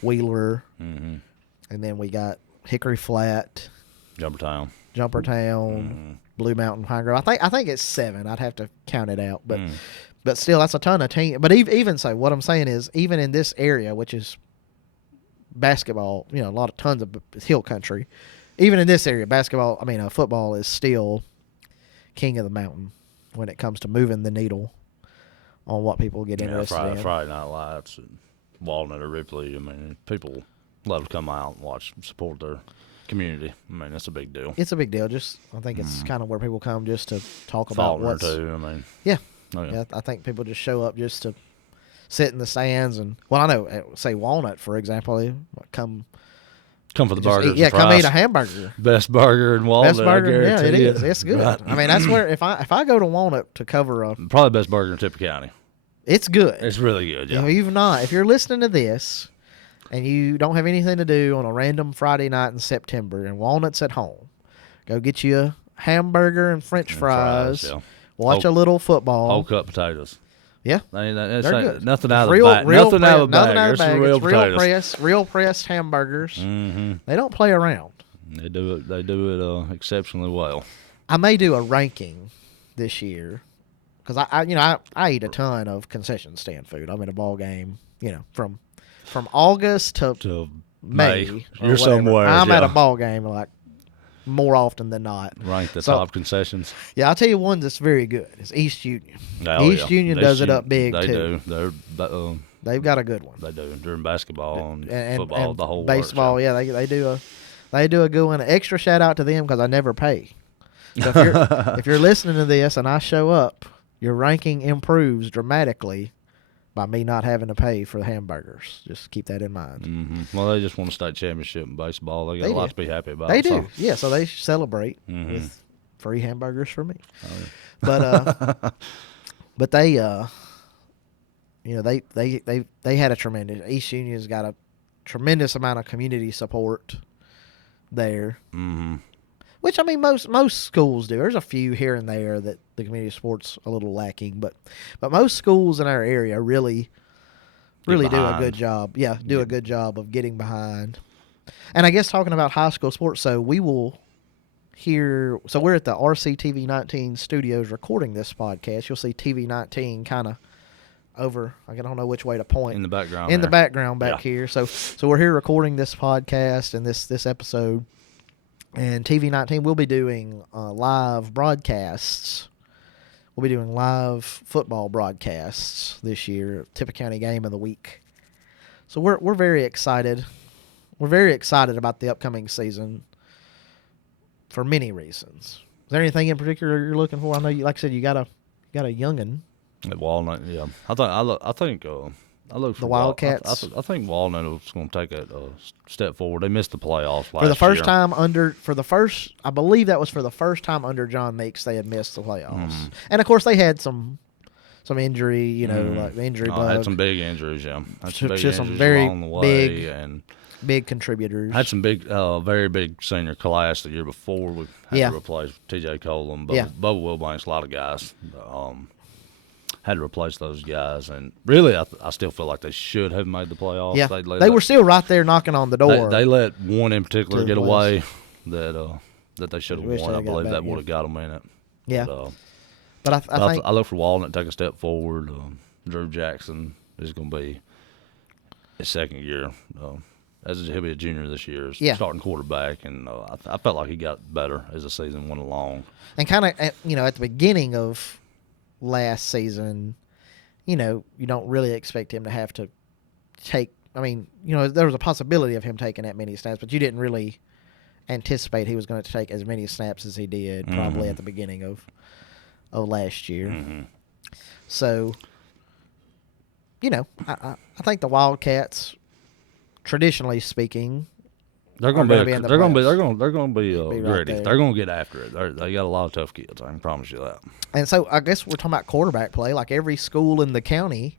Wheeler, and then we got Hickory Flat, Jumpertown, Blue Mountain, Pine Grove. I think it's 7. I'd have to count it out, but. But still, that's a ton of teams. But even so, what I'm saying is, even in this area, which is basketball, tons of hill country, even in this area, football is still king of the mountain when it comes to moving the needle on what people get interested in. Friday Night Lights and Walnut or Ripley. People love to come out and support their community. That's a big deal. It's a big deal. I think it's kind of where people come just to talk about what's. Yeah. Oh, yeah. I think people just show up just to sit in the stands and I know say Walnut for example, they come Come for the burgers. Yeah, and come fries. eat a hamburger. Best burger in Walnut. Best burger, I it guarantee is. you. It's good. Right. I mean, that's where if I go to Walnut to cover a, Probably the best burger in Tippah County. it's good. It's really good. Yeah. If you're listening to this and you don't have anything to do on a random Friday night in September and Walnut's at home, go get you a hamburger and French fries. yeah. Watch a little football. Whole cut potatoes. Yeah, They're good. Nothing out of the bag. Nothing out of the bag. It's real potatoes. Real pressed hamburgers. Mm-hmm. They don't play around. They do it. They do it exceptionally well. I may do a ranking this year because I eat a ton of concession stand food. I'm in a ball game, from August to May. You're somewhere. I'm at a ball game like more often than not. Rank the top concessions. Yeah, I'll tell you one that's very good. It's East Union. East Union does it up big too. They do. They've got a good one. They do during basketball and football, and the whole baseball. works. Yeah, they do a good one. Extra shout out to them because I never pay. So if you're listening to this and I show up, your ranking improves dramatically by me not having to pay for the hamburgers. Just keep that in mind. Mm-hmm. Well, they just won a state championship in baseball. They got a lot to be happy about. They do. Yeah, so they celebrate with free hamburgers for me. Oh, yeah. But they they had a tremendous. East Union's got a tremendous amount of community support there. Mm-hmm. Which, I mean, most schools do. There's a few here and there that the community support's a little lacking, but most schools in our area really do a good job. Yeah, a good job of getting behind. And I guess talking about high school sports, so we will hear. So we're at the RCTV 19 studios recording this podcast. You'll see TV 19 kind of over. I don't know which way to point in the background. The background back here. So we're here recording this podcast and this episode. And TV 19 will be doing live broadcasts. We'll be doing live football broadcasts this year, Tippah County Game of the Week. So we're very excited. We're very excited about the upcoming season for many reasons. Is there anything in particular you're looking for? I know, like I said, you got a youngin. At Walnut, yeah. I think I look for the Wildcats. I think Walnut was going to take a step forward. They missed the playoffs last year. For the first time I believe that was for the first time under John Meeks they had missed the playoffs. And of course they had some injury, like the injury bug. Had some big injuries, yeah. Had some big Just injuries some very along the way, big contributors. Had some big, very big senior class the year before. We had to replace T.J. Cole and Bubba Wilbanks, a lot of guys. Had to replace those guys, and really, I still feel like they should have made the playoffs. Yeah, they were still right there knocking on the door. They let one in particular get away that they should have won. I believe that would have got them in it. Yeah, but I think I look for Walnut to take a step forward. Drew Jackson is going to be his second year. He'll be a junior this year, starting quarterback, and I felt like he got better as the season went along. And kind of, at the beginning of last season, you don't really expect him to have to take. I mean, there was a possibility of him taking that many snaps, but you didn't really anticipate he was going to take as many snaps as he did probably at the beginning of last year. Mm-hmm. So, I think the Wildcats, traditionally speaking, they're going to be in the they're going playoffs. to be right gritty. there. They're going to get after it. They got a lot of tough kids. I can promise you that. And so I guess we're talking about quarterback play. Like every school in the county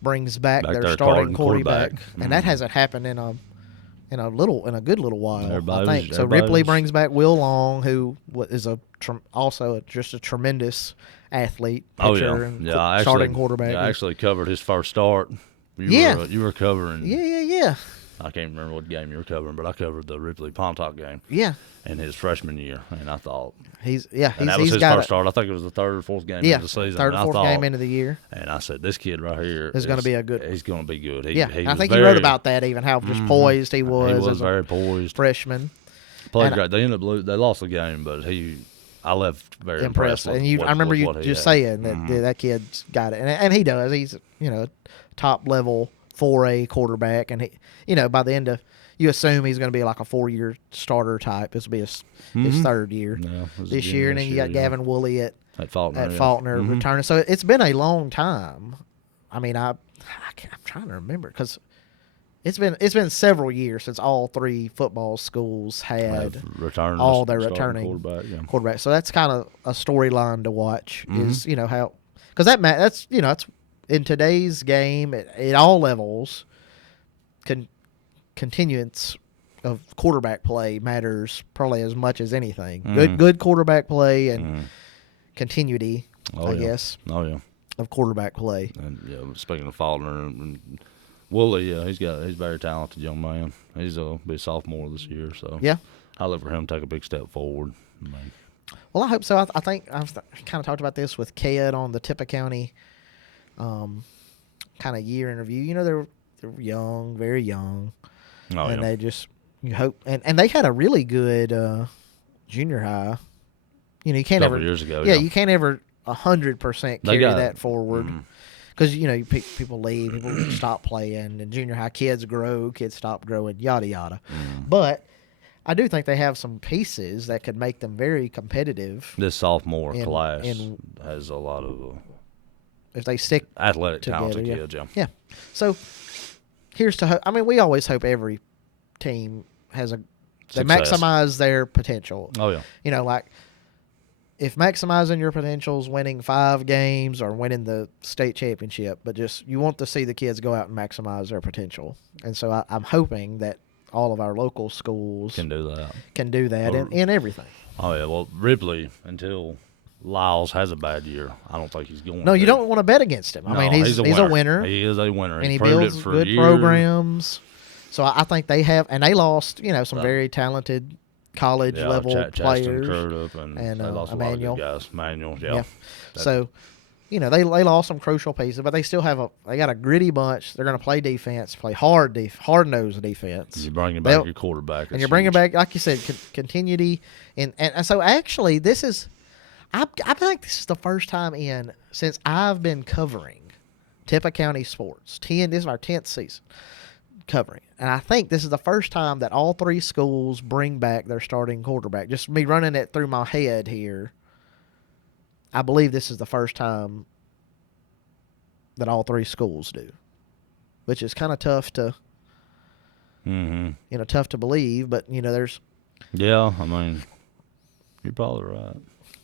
brings back their starting quarterback, and that hasn't happened in a good little while. I think so. Ripley brings back Will Long, who is also just a tremendous athlete, pitcher, and starting quarterback. I actually covered his first start. You were covering. Yeah. I can't remember what game you were covering, but I covered the Ripley Pontoc game. Yeah. In his freshman year, and I thought that was his first start. I think it was the third or fourth game of the season. Third or fourth game into the year. And I said, this kid right here is going to be a good. He's going to be good. I think he wrote about that, even how just poised he was. He was as very poised. Freshman. Played great. They ended up they lost the game, but I left very impressed. And I remember you just saying that that kid's got it, and he does. He's top level 4A quarterback, and he by the end of. You assume he's going to be like a 4-year starter type. This will be his third year this year. And then you got Gavin Woolley at Faulkner returning. So it's been a long time. I mean, I'm trying to remember because it's been several years since all 3 football schools had all their returning quarterbacks. So that's kind of a storyline to watch. Is how, because that's it's in today's game at all levels. Continuance of quarterback play matters probably as much as anything. Good quarterback play and continuity, I guess. Oh yeah. Of quarterback play. And speaking of Faulkner and Woolley, he's a very talented young man. He's be a sophomore this year, so I look for him to take a big step forward. Well, I hope so. I think I've kind of talked about this with Ked on the Tippah County kind of year interview. They're young, very young, and they just hope and they had a really good junior high. You can't ever years ago. You can't ever 100% carry that forward. Because, people leave, people stop playing, and junior high kids grow, kids stop growing, yada, yada. But I do think they have some pieces that could make them very competitive. This sophomore class has a lot of if they stick athletic, talented kids, Yeah. So here's to hope. I mean, we always hope every team has they maximize their potential. Oh, yeah. Like, if maximizing your potential is winning 5 games or winning the state championship, but just you want to see the kids go out and maximize their potential. And so I'm hoping that all of our local schools can do that in everything. Oh, yeah. Well, Ripley, until Lyles has a bad year, I don't think he's going No, you don't want to bet against him. I mean, he's a winner. He is a winner. And he builds good programs. So I think they have – and they lost, some very talented – college level players and they lost Emmanuel. A lot of good guys. Manuel, yeah. So, they lost some crucial pieces, but they still they got a gritty bunch. They're going to play defense, play hard-nosed defense. And you're bringing back your quarterback. And you're bringing back, like you said, continuity. And so actually, this is, I think this is the first time since I've been covering Tippah County sports. This is our 10th season covering. And I think this is the first time that all 3 schools bring back their starting quarterback. Just me running it through my head here, I believe this is the first time that all 3 schools do, which is kind of tough to, tough to believe. But there's. Yeah, I mean, you're probably right.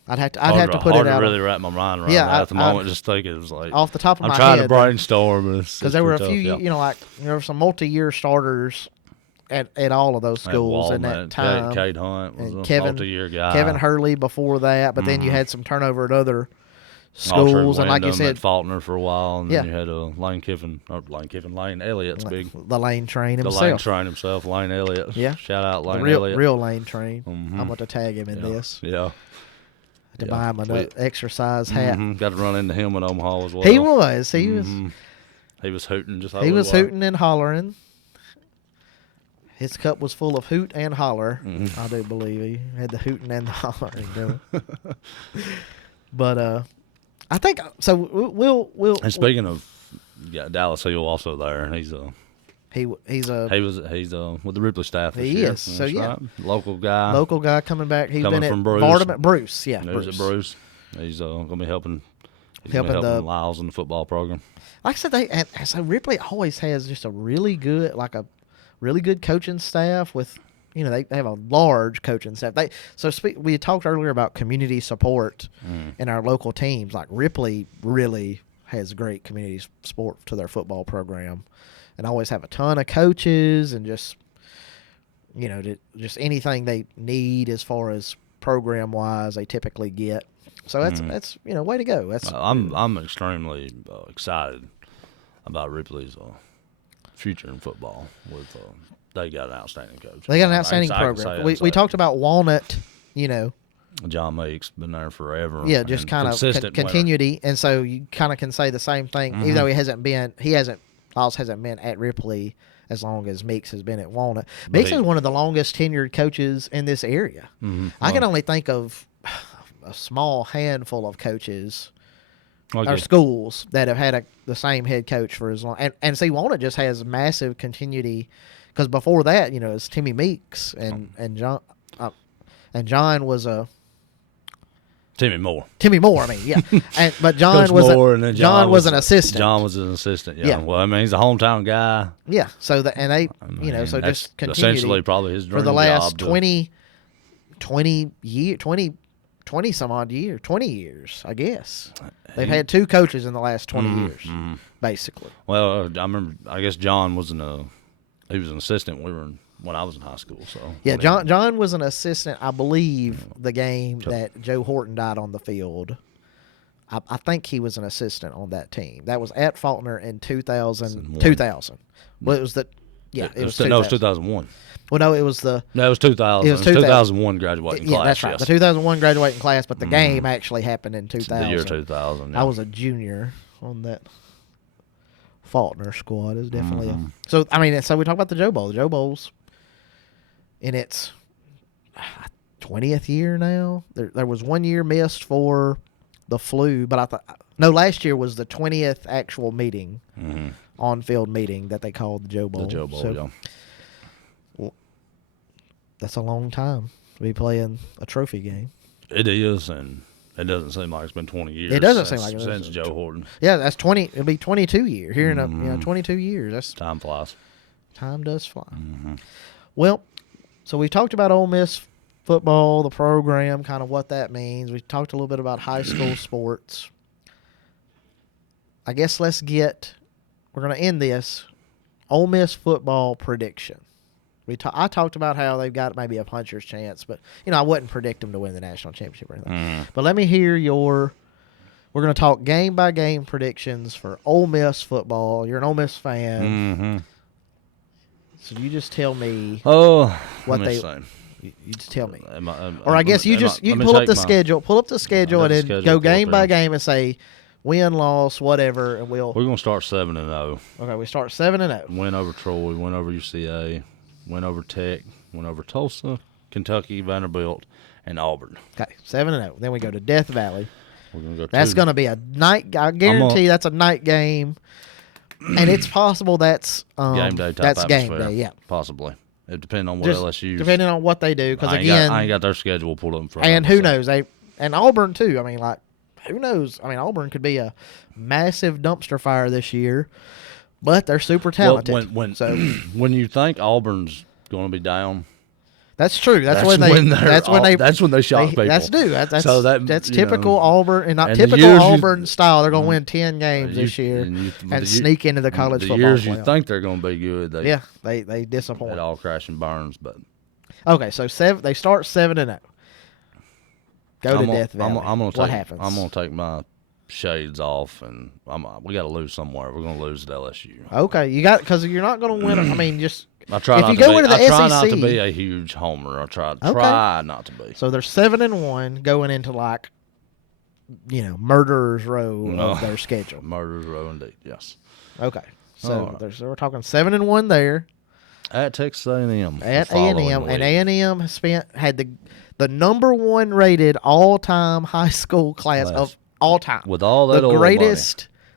I'd have to put it out. To really wrap my mind around that at the moment. Just think it was like off the top of my head. I'm trying to brainstorm because there were a few, there were some multi-year starters at all of those schools in that time. Cade Hunt was a multi-year guy. Kevin Hurley before that, but then you had some turnover at other schools, and like you said, Faulkner for a while, and then you had Lane Elliott's big. The Lane Train himself. Lane Elliott. Yeah. Shout out Lane Elliott. Real Lane Train. I'm going to tag him in this. Yeah. To buy him an exercise hat. Got to run into him in Omaha as well. He was. He was hooting just like he was hooting and hollering. His cup was full of hoot and holler. I do believe he had the hooting and the hollering. But I think so. We'll. And speaking of, Dallas Hill also there, and he's with the Ripley staff this year. He is. So right. Local guy coming back. He's coming been from at Bruce. Yeah, Bruce. He's going to be helping Lyles in the football program. Like I said, so Ripley always has just a really good coaching staff with. They have a large coaching staff. We talked earlier about community support in our local teams. Like Ripley really has great community support to their football program, and always have a ton of coaches and just anything they need as far as program wise, they typically get. So that's way to go. I'm extremely excited about Ripley's future in football. They got an outstanding coach. They got an outstanding program. We talked about Walnut, John Meek's been there forever. Yeah, just kind of continuity. And so you kind of can say the same thing, even though Lyles hasn't been at Ripley as long as Meeks has been at Walnut. Meeks is one of the longest tenured coaches in this area. I can only think of a small handful of coaches or schools that have had the same head coach for as long. And see, Walnut just has massive continuity. Because before that, it's Timmy Meeks and John. And John was Timmy Moore. Timmy Moore, I mean, yeah. But John was an assistant. John was an assistant, yeah. Yeah. Well, I mean, he's a hometown guy. Yeah, so so that's just continued essentially probably his dream for the last job 20 some odd years, 20 years, I guess. They've had 2 coaches in the last 20 years, basically. Well, I remember, I guess John was he was an assistant when I was in high school. So yeah, John was an assistant, I believe, the game that Joe Horton died on the field. I think he was an assistant on that team. That was at Faulkner in 2000. Well, it was the it was 2000. No, it was 2001. Well, no, it was the. No, it was 2000. It was 2001 graduating class. Yeah, that's right. Yes. The 2001 graduating class, but the game actually happened in 2000. The year 2000. Yeah. I was a junior on that Faulkner squad. Is definitely so. I mean, so we talk about the Joe Bowl. The Joe Bowl's in its 20th year now. There was 1 year missed for the flu, but I thought last year was the 20th actual meeting, on-field meeting that they called the Joe Bowl. The Joe Bowl, yeah. Well, that's a long time to be playing a trophy game. It is, and it doesn't seem like it's been 20 years. It doesn't seem like it since Joe Horton. Yeah, that's 20. It'll be 22 years here in 22 years. That's time flies. Time does fly. Well, so we talked about Ole Miss football, the program, kind of what that means. We talked a little bit about high school sports. I guess we're going to end this Ole Miss football prediction. I talked about how they've got maybe a puncher's chance, but I wouldn't predict them to win the national championship or anything. But let me hear we're going to talk game by game predictions for Ole Miss football. You're an Ole Miss fan. So you just tell me what they. You just tell me. Or I guess you can pull up the schedule. Pull up the schedule and then go game by game and say win, loss, whatever, and we're gonna start 7-0. Okay, we start 7-0. Win over Troy, win over UCA, win over Tech, win over Tulsa, Kentucky, Vanderbilt, and Auburn. Okay, 7-0. Then we go to Death Valley. We're gonna go. That's gonna be a night. I guarantee that's a night game, and it's possible that's game day. That's game day. Yeah, possibly. It depends on what LSU. Depending on what they do, because again, I ain't got their schedule pulled up in front. And who knows? And Auburn too. I mean, who knows? I mean, Auburn could be a massive dumpster fire this year, but they're super talented. Well, when you think Auburn's going to be down, that's true. That's when they shock people. That's typical Auburn, and not typical Auburn style. They're going to win 10 games this year and sneak into the college football. The years playoff. You think they're going to be good, they disappoint. It all crash and burns. But okay, so they start 7-0. Go to Death Valley. What happens? I'm going to take my shades off, and we got to lose somewhere. We're going to lose at LSU. Okay, because you're not going to win. I mean, just I try not to be a huge homer. I try not to be. So they're 7-1 going into murderer's row of their schedule. Murderer's row indeed. Yes. Okay, so we're talking 7-1 there. At Texas A&M. At A&M, and A&M had the number 1 rated all-time high school class of all time. With all that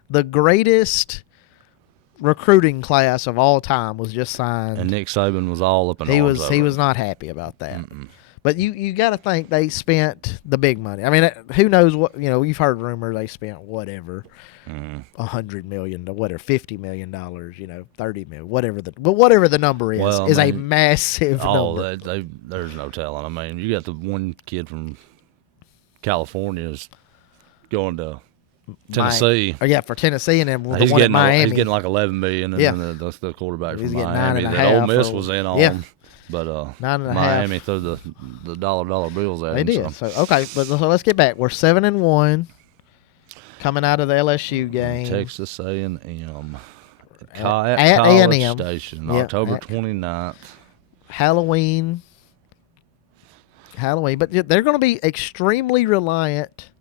the greatest recruiting class of all time was just signed. And Nick Saban was all up in arms. He was not happy about that. But you got to think they spent the big money. I mean, who knows what, you've heard rumors they spent whatever, $100 million to whatever, $50 million, $30 million, whatever the number is, a massive number. There's no telling. I mean, you got the one kid from California is going to Tennessee. For Tennessee, and then he's one getting at Miami. He's getting like $11 million, and then the quarterback from Miami that Ole Miss was in on. Yeah. But Miami threw the dollar bills at him. They did. So let's get back. We're 7-1 coming out of the LSU game. Texas A&M at College A&M Station, October 29th. Halloween, but they're going to be extremely reliant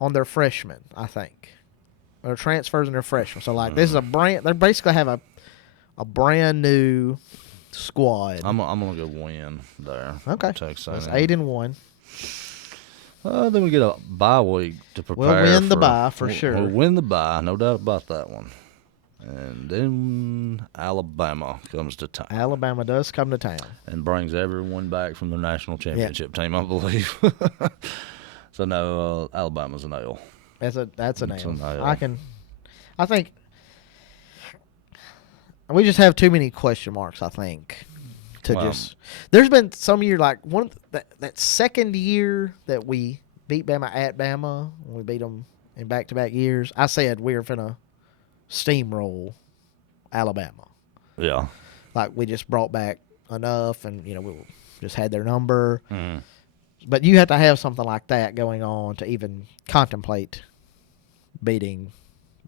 on their freshmen, I think. Their transfers and their freshmen. So this is they basically have a brand new squad. I'm gonna go win there. Okay. Texas That's 8-1. Then we get a bye week to prepare. We'll win the bye for sure. We'll win the bye, no doubt about that one. And then Alabama comes to town. Alabama does come to town. And brings everyone back from the national championship team, I believe. So no, Alabama's an L. That's an It's L. an L. I think we just have too many question marks. I think there's been some year like that second year that we beat Bama at Bama. We beat them in back-to-back years. I said we were finna steamroll Alabama. Yeah. Like we just brought back enough, and we just had their number. Mm. But you have to have something like that going on to even contemplate beating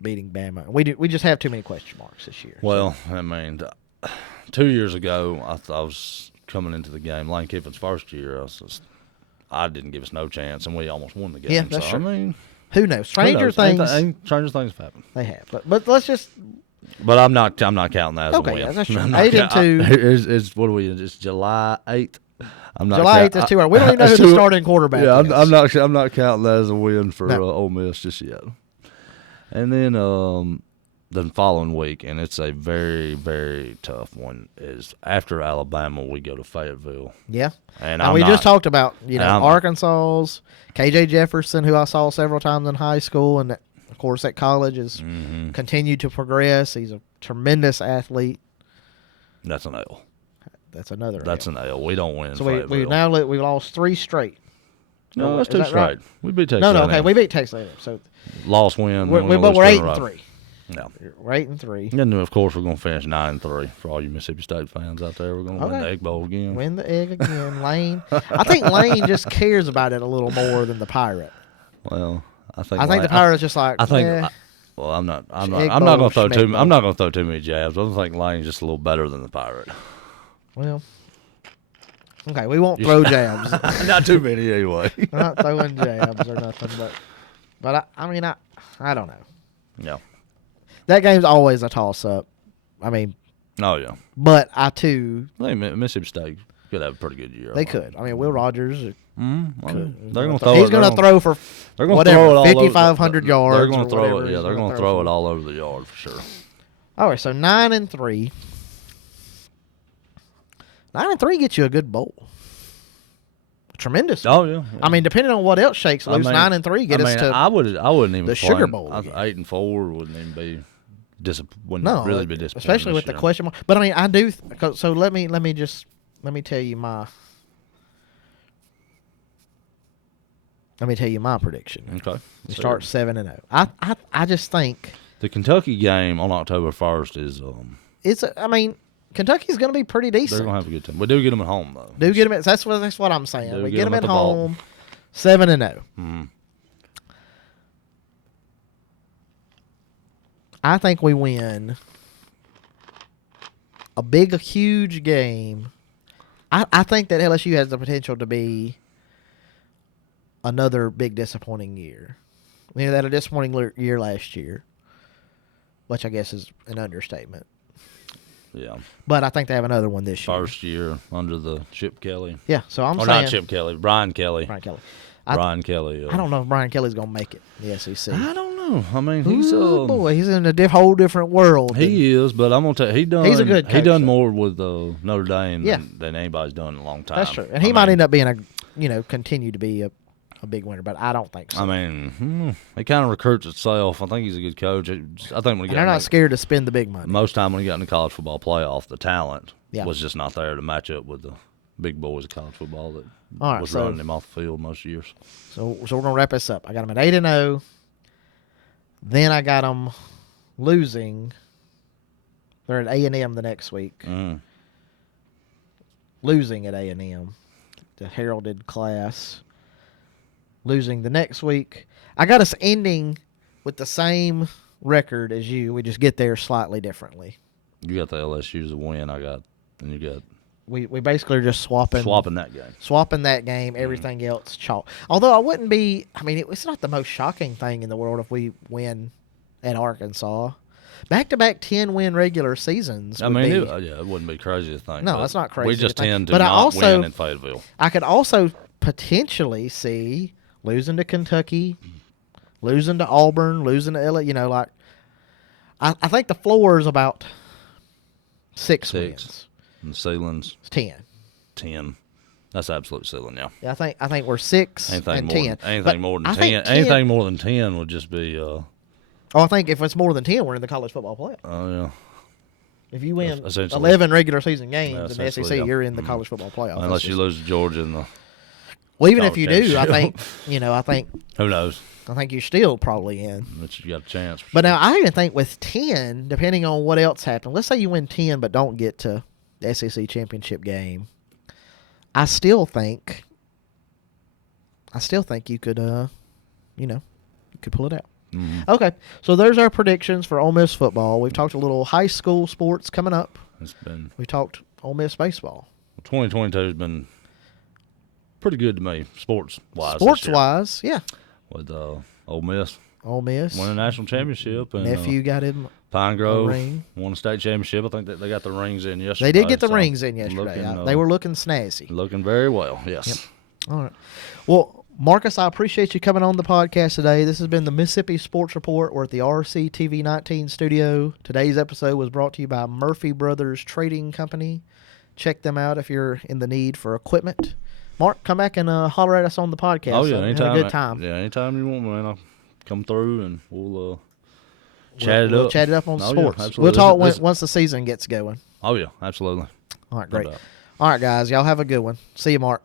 Bama. We just have too many question marks this year. Well, I mean, 2 years ago, I was coming into the game. Lane Kiffin's first year, I didn't give us no chance, and we almost won the game. Yeah, that's true. I mean, who knows? Stranger things have happened. They have, but let's just. But I'm not counting that as a win. Okay, that's true. 8-2. It's what are we? It's July 8th. July 8th is too early. We don't even know who the starting quarterback is. I'm not counting that as a win for Ole Miss just yet. And then the following week, and it's a very, very tough one, is after Alabama, we go to Fayetteville. Yeah. And we just talked about, Arkansas's, KJ Jefferson, who I saw several times in high school, and of course at college has continued to progress. He's a tremendous athlete. That's an L. That's another That's L. an L. We don't win. So we lost 3 straight. No, that's 2 straight. Right? We beat Texas. No, okay, we beat Texas A&M. So lost, win. But we're 8-3. No, we're 8-3. And then of course we're going to finish 9-3 for all you Mississippi State fans out there. We're going to win the Egg Bowl again. Win the Egg again, Lane. I think Lane just cares about it a little more than the Pirate. Well, I think the Pirate's just like. I think. Well, I'm not going to throw too. I'm not going to throw too many jabs. I think Lane's just a little better than the Pirate. Well. Okay, we won't throw jabs. Not too many anyway. We're not throwing jabs or nothing, but I don't know. Yeah. That game's always a toss-up. I mean. Oh, yeah. But I, too. I think Mississippi State could have a pretty good year. They could. I mean, Will Rogers. They're going to throw He's going to throw for whatever, 5,500 yards. They're going to throw it. Yeah, they're going to throw it all over the yard for sure. All right, so 9-3. 9-3 gets you a good bowl. Tremendous. Oh yeah. I mean, depending on what else shakes loose, 9-3 get us to. I wouldn't even the Sugar Bowl. 8-4 wouldn't even be really be disappointing. Especially with the question mark. But I mean, I do. So let me tell you my. Let me tell you my prediction. Okay. We start 7-0. I just think the Kentucky game on October 1st is. Kentucky's going to be pretty decent. They're going to have a good time. We do get them at home, though. That's what I'm saying. We get them at home, 7-0. Mm-hmm. I think we win a huge game. I think that LSU has the potential to be another big disappointing year. We had a disappointing year last year, which I guess is an understatement. Yeah. But I think they have another one this year. First year under the Chip Kelly. Yeah, so I'm saying. Not Chip Kelly, Brian Kelly. Brian Kelly. I don't know if Brian Kelly's going to make it in the SEC. I don't know. I mean, he's he's in a whole different world. He is, but I'm going to tell you, he's a good coach. He done more with Notre Dame than anybody's done in a long time. That's true. And he might end up being continue to be a big winner, but I don't think so. I mean, he kind of recruits itself. I think he's a good coach. I think when they're not scared to spend the big money. Most time when he got in the college football playoff, the talent was just not there to match up with the big boys of college football that was running him off the field most years. So we're gonna wrap this up. I got him at 8-0. Then I got them losing. They're at A&M the next week. Losing at A&M, the heralded class. Losing the next week. I got us ending with the same record as you. We just get there slightly differently. You got the LSU's a win. You got. We basically are just swapping that game. Swapping that game. Everything else chalk. Although I wouldn't be. I mean, it's not the most shocking thing in the world if we win at Arkansas. Back-to-back 10-win regular seasons. I mean, it wouldn't be crazy to think. No, that's not crazy. We just tend to not win in Fayetteville. I could also potentially see losing to Kentucky, losing to Auburn, losing to LA. I think the floor is about 6 wins. And the ceiling's 10. 10. That's absolute ceiling, yeah. Yeah, I think we're 6 and 10. Anything more than 10. Anything more than 10 would just be. I think if it's more than 10, we're in the college football playoff. Oh yeah. If you win 11 regular season games in the SEC, yeah. you're in the college football playoff. Unless you lose to Georgia in the. Well, even if you do, I think Who knows? I think you're still probably in. But you got a chance. But now I even think with 10, depending on what else happens, let's say you win 10 but don't get to the SEC championship game, I still think you could, you could pull it out. Mm-hmm. Okay, so there's our predictions for Ole Miss football. We've talked a little high school sports coming up. We talked Ole Miss baseball. 2022 has been pretty good to me, sports-wise. Sports-wise, yeah. With Ole Miss. Ole Miss. Won a national championship. And, nephew got him Pine Grove a ring. Won a state championship. I think that they got the rings in yesterday. They did get the rings in yesterday. They were looking snazzy. Looking very well, yes. Yep. All right. Well, Marcus, I appreciate you coming on the podcast today. This has been the Mississippi Sports Report. We're at the RCTV 19 studio. Today's episode was brought to you by Murphy Brothers Trading Company. Check them out if you're in the need for equipment. Mark, come back and holler at us on the podcast. Oh, yeah. Anytime. Have a good time. Yeah, anytime you want, man. I'll come through and we'll chat it up. We'll chat it up on sports. Yeah, we'll talk once the season gets going. Oh, yeah, absolutely. All right, great. All right, guys. Y'all have a good one. See you, Mark.